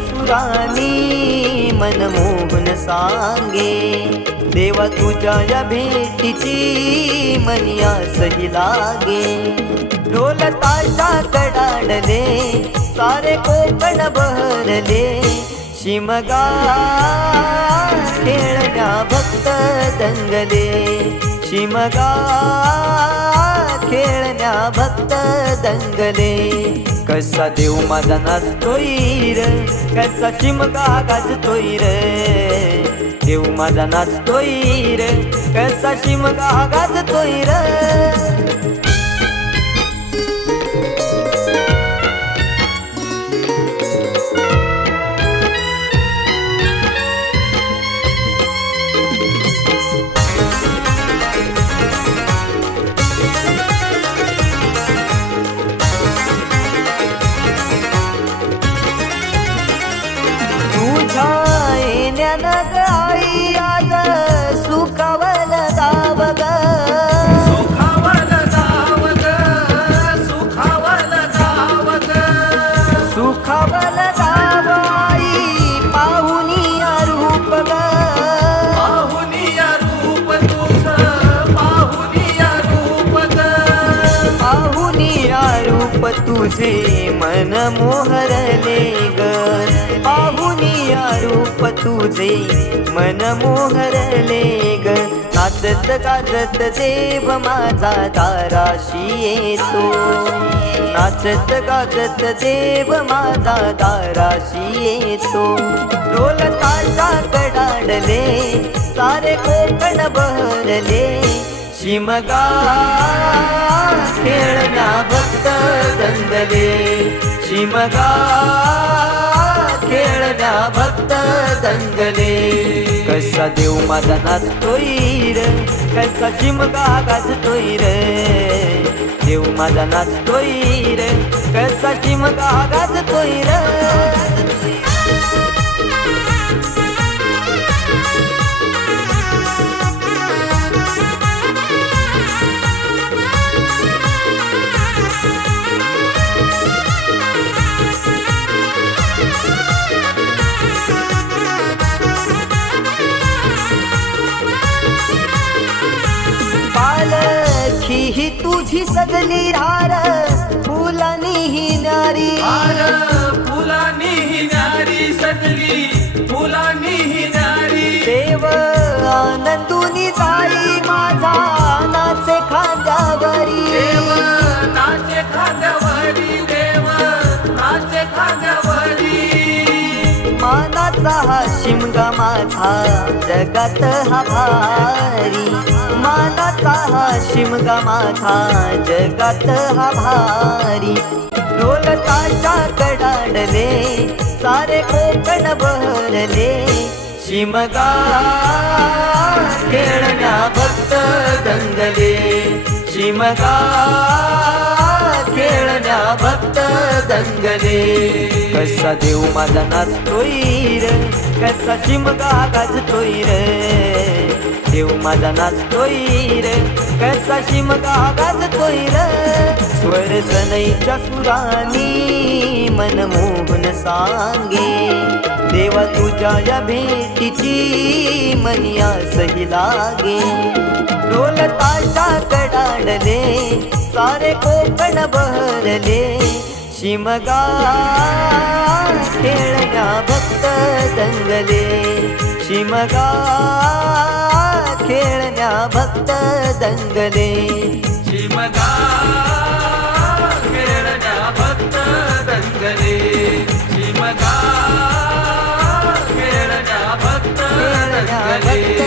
सुरानी मनमोहन सांगे, देवा तुझ्या या भेटीची मनी आसही लागे. ढोल ताशा कडाडले सारे कोकण बहरले, शिमगा खेळण्या भक्त दंगले, शिमगा खेळण्या भक्त दंगले. कसा देव माझा नाचतोय र, कसा शिमगा गाजतोय र, देव माझा नाचतोय र, कसा शिमगा गाजतोय र. आई आज सुखावल दाव ग, सुखावल दाव ग, सुखावल दाव ग, सुखावल दाव आई पाहुनिया रूप ग, पाहुनिया रूप तुझं, पाहुनिया रूप ग, पाहुनिया रूप तुझे मन मोहरले ग, पाहुनिया रूप तुझे मन मोहरले ग. नाचत गाजत देव माझा दाराशी येतो, नाचत गाजत देव माझा दाराशी येतो. ढोल ताशा कडाडले सारे कोकण बहरले, शिमगा खेळण्या भक्त दंगले, शिमगा खेळण्या भक्त दंगले. कसा देव माझा नाचतोय र, कसा शिमगा गाजतोय र, देव माझा नाचतोय र, कसा शिमगा गाजतोय र. पालखी ही तुझी सजली रार, फुलानी ही नारी, हार फुलानी ही नारी सजली, फुलानी ही नारी. देव आनंदुनी जाई माझा नाचे खांद्यावरी, देव नाचे खांद्यावरी, देव नाचे खांद्यावरी. मानाचा हा शिमगा माझा जगात हा भारी, मानाचा हा शिमगा माझा जगात हा भारी. ढोल ताशा कडाडले सारे कोकण बहरले, शिमगा खेळण्या भक्त दंगले, शिमगा खेळण्या भक्त दंगले. कसा देव माझा नाचतोय र, कसा शिमगा गाजतोय र, देव माझा नाचतोय र, कसा शिमगा गाजतोय र. स्वर सनईच्या सुरानी मनमोहन सांगे, देवा तुझ्या या भेटीची मनी आसही लागे. ढोल ताशा कडाडले सारे कोकण बहरले, शिमगा खेळण्या भक्त दंगले, शिमगा खेळण्या भक्त दंगले. शिमगा खेळण्या भक्त दंगले, शिमगा खेळण्या भक्त दंगले.